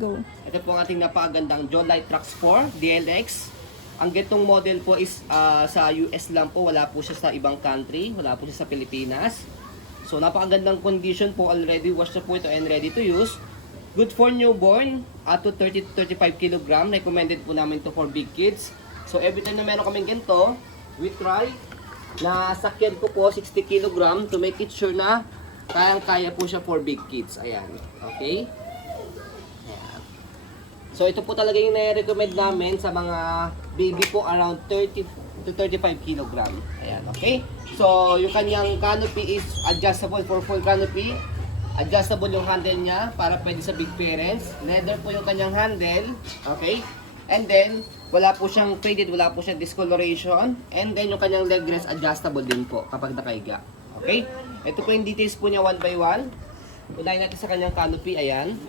Go. Ito po ang ating napakagandang Jolite Trax 4 DLX. Ang getong model po is sa US lang po, wala po siya sa ibang country, wala po siya sa Pilipinas. So napakagandang condition po, already washed na po ito and ready to use. Good for newborn, up to 30 to 35 kg. Recommended po namin to for big kids. So every time na meron kaming ganito, we try na sakyan ko po 60 kg to make it sure na kayang-kaya po siya for big kids. Ayan, okay? So ito po talaga yung nai-recommend namin sa mga baby po around 30 to 35 kg. Ayan, okay? So yung kanyang canopy is adjustable for full canopy. Adjustable yung handle niya para pwede sa big parents. Leather po yung kanyang handle. Okay? And then, wala po siyang faded, wala po siyang discoloration. And then yung kanyang leg rest adjustable din po kapag nakahiga. Okay? Ito po yung details po niya one by one. Unahin natin sa kanyang canopy. Ayan.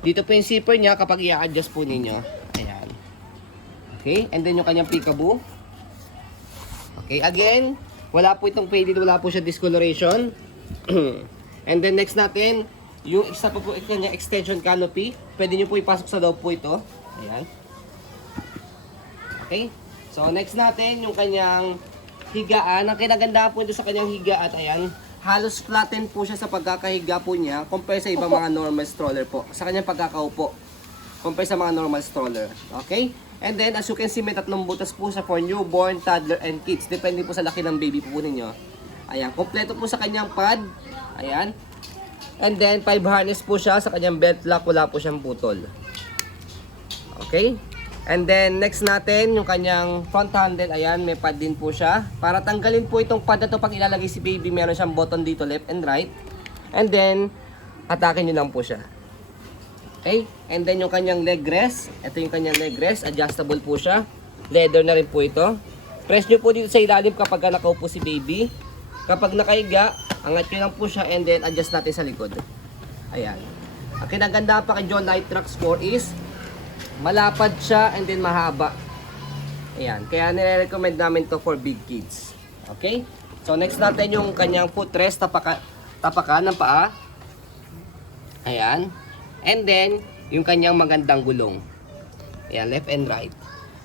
Dito po yung zipper niya kapag i-adjust po ninyo. Ayan. Okay? And then yung kanyang peekaboo. Okay, again, wala po itong faded, wala po siya discoloration. And then next natin, yung isa po yung kanyang extension canopy. Pwede nyo po ipasok sa loob po ito. Ayan. Okay? So next natin, yung kanyang higaan. Ang kinaganda po ito sa kanyang higa at ayan, halos flatten po siya sa pagkakahiga po niya compare sa ibang mga normal stroller po. Sa kanyang pagkakaupo compare sa mga normal stroller. Okay? And then, as you can see, may tatlong butas po sa for newborn, toddler, and kids. Depende po sa laki ng baby po ninyo. Ayan. Kompleto po sa kanyang pad. Ayan. And then, 5 harness po siya sa kanyang belt lock. Wala po siyang putol. Okay? And then, next natin, yung kanyang front handle, ayan, may pad din po siya. Para tanggalin po itong pad na to pag ilalagay si baby, meron siyang button dito, left and right. And then, atakin nyo lang po siya. Okay? And then, yung kanyang leg rest. Ito yung kanyang leg rest. Adjustable po siya. Leather na rin po ito. Press nyo po dito sa ilalim kapag nakaupo si baby. Kapag nakahiga, angat nyo lang po siya and then adjust natin sa likod. Ayan. Ang kinaganda pa kay Jolite Trax 4 is malapad siya and then mahaba. Ayan. Kaya nire-recommend namin to for big kids. Okay? So next natin yung kanyang footrest, tapakan ng paa. Ayan. And then, yung kanyang magandang gulong. Ayan, left and right.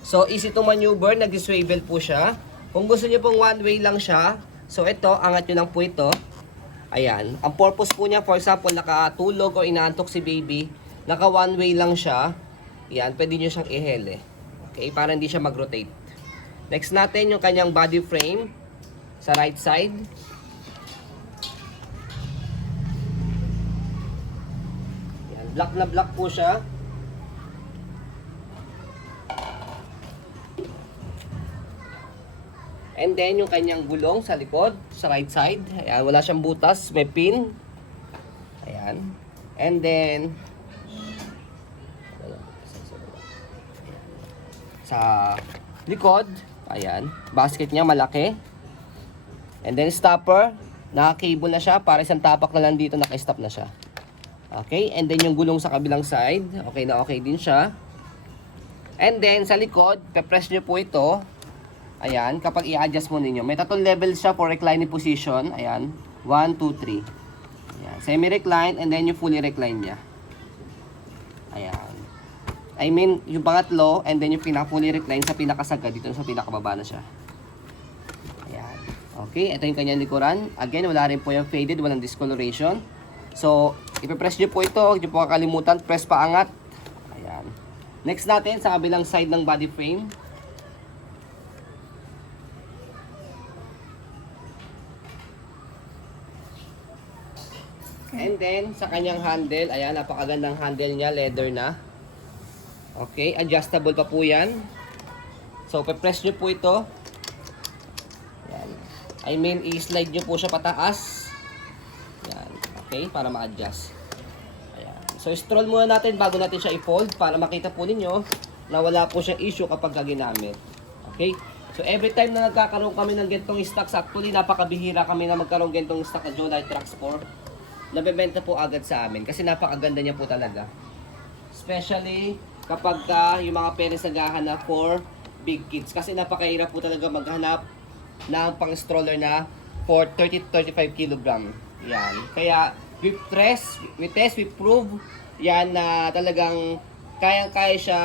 So easy to maneuver, nag-swivel po siya. Kung gusto niyo pong one way lang siya, so ito, angat nyo lang po ito. Ayan. Ang purpose po niya, for example, nakatulog o inaantok si baby, naka one way lang siya. Yan, pwede nyo siyang ihele. Okay, para hindi siya mag-rotate. Next natin, yung kanyang body frame sa right side. Yan, black na black po siya. And then, yung kanyang gulong sa likod, sa right side. Ayan, wala siyang butas, may pin. Ayan. And then, sa likod, ayan, basket niya malaki. And then stopper, naka-cable na siya, para isang tapak na lang dito, naka-stop na siya. Okay, and then yung gulong sa kabilang side, okay na okay din siya. And then sa likod, pe-press nyo po ito. Ayan, kapag i-adjust mo ninyo, may tatlong level siya for reclining position. Ayan, 1, 2, 3. Ayan, semi-recline and then yung fully recline niya. Ayan. I mean, yung pangatlo, and then yung pinaka-fully recline sa pinakasagad, dito sa pinakababa na siya. Ayan. Okay, ito yung kanyang likuran. Again, wala rin po yung faded, walang discoloration. So, ipipress nyo po ito, huwag nyo po kakalimutan, press paangat. Ayan. Next natin, sa kabilang side ng body frame. And then, sa kanyang handle, ayan, napakagandang handle niya, leather na. Okay, adjustable pa po yan. So, pe-press nyo po ito. Yan. I mean, i-slide nyo po siya pataas. Yan. Okay, para ma-adjust. Ayan. So, scroll muna natin bago natin siya i-fold para makita po ninyo na wala po siyang issue kapag ginamit. Okay? So, every time na nagkakaroon kami ng gantong stocks, actually, napakabihira kami na magkaroon gantong stock na Jolite Trax 4. Nabebenta po agad sa amin kasi napakaganda niya po talaga. Especially kapag yung mga parents naghahanap for big kids. Kasi napakahirap po talaga maghanap ng pang stroller na for 30 to 35 kg. Yan. Kaya we test, we prove yan na talagang kayang-kaya siya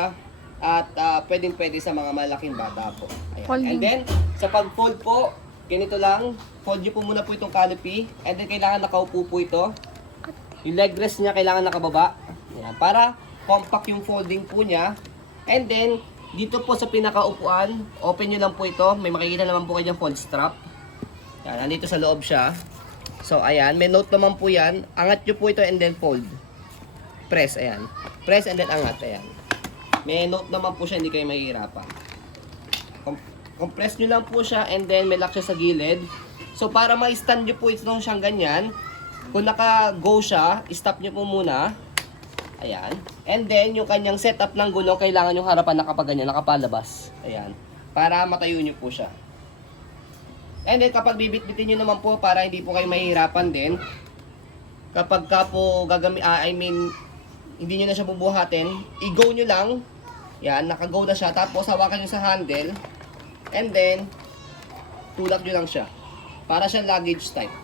at pwedeng-pwede sa mga malaking bata po. Ayan. Folding. And then, sa pag-fold po, ganito lang, fold nyo po muna po itong canopy, and then kailangan nakaupo po ito. Yung leg rest niya kailangan nakababa. Ayan. Para compact yung folding po niya. And then, dito po sa pinakaupuan, open nyo lang po ito. May makikita naman po kayo dyan fold strap. Ayan, nandito sa loob siya. So, ayan, may note naman po yan. Angat nyo po ito and then fold. Press, ayan. Press and then angat, ayan. May note naman po siya, hindi kayo mahihirapan. Compress nyo lang po siya and then may lock siya sa gilid. So, para ma-stand nyo po ito siyang ganyan, kung naka-go siya, stop nyo po muna. Ayan. And then, yung kanyang setup ng gulong, kailangan yung harapan nakapaganyan, nakapalabas. Ayan. Para matayo nyo po siya. And then, kapag bibit-bitin nyo naman po, para hindi po kayo mahihirapan din, kapag ka po hindi nyo na siya bubuhatin, i-go nyo lang. Yan, naka-go na siya. Tapos, hawakan nyo sa handle. And then, tulak nyo lang siya. Para siyang luggage type.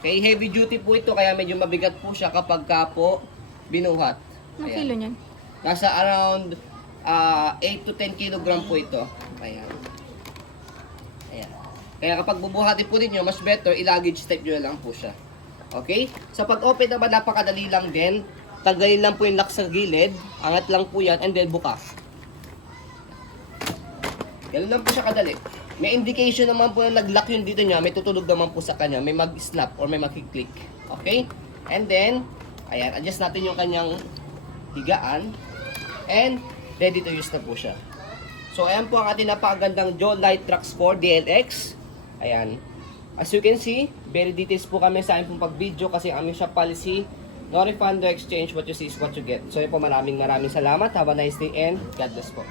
Okay, heavy duty po ito, kaya medyo mabigat po siya kapag ka po binuhat. Ang kilo niyan? Nasa around 8 to 10 kilogram po ito. Ayan. Ayan. Kaya kapag bubuhatin po ninyo, mas better, i-luggage type nyo lang po siya. Okay? Sa pag-open naman, napakadali lang din. Tanggalin lang po yung lock sa gilid. Angat lang po yan, and then bukas. Ganun lang po siya kadali. May indication naman po na nag-lock yung dito niya. May tutulog naman po sa kanya. May mag-snap or may mag-click. Okay? And then, ayan, adjust natin yung kanyang higaan. And, ready to use na po siya. So, ayan po ang ating napakagandang Joe Light Trax 4 DLX. Ayan. As you can see, very details po kami sa aming pag-video kasi ang aming shop policy, no refund, no exchange, what you see is what you get. So, yun po, maraming salamat. Have a nice day and God bless po.